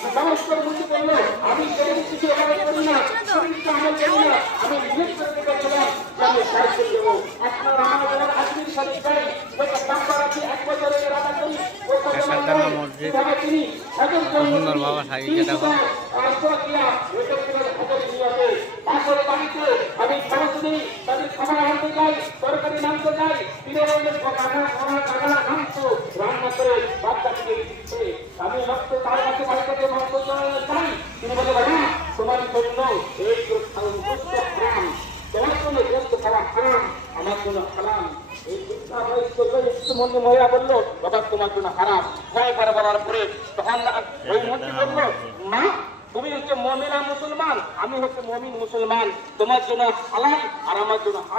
নমস্কার মূর্তি বললো আমি কিছু এবারে করি না, শরীরটা আমল করি না, আমি নিজের করতে গেছিলাম যে আমি সাহায্য দেবো। আপনার আমার আজমির সাথে যাই, যেটা নাম্বার আছে 1 বছরের রাজা করি তিনি সুন্দর বাবা সাজিয়ে দেখো। আমি খরচ দিই, তাদের খাবার আনতে যাই, তরকারি নামতে যাই, রান্না করে বাচ্চাকে দিচ্ছে। আমি ভক্ত তার কাছে বাড়িতে ভক্ত চাই, তিনি বলে বাবা তোমার জন্য এই হারাম, তোমার জন্য গ্রস্ত খাওয়া হারাম, আমার জন্য হারাম। এই একটু মনে মহিলা বললো বাবা তোমার জন্য হারাম। ভয় করে বলার পরে তখন ওই মন্ত্রী বললো মা তুমি হচ্ছে মমিন আর মুসলমান, আমি হচ্ছে মমিন মুসলমান, তোমার জন্য হালাল আর আমার জন্য হারাম।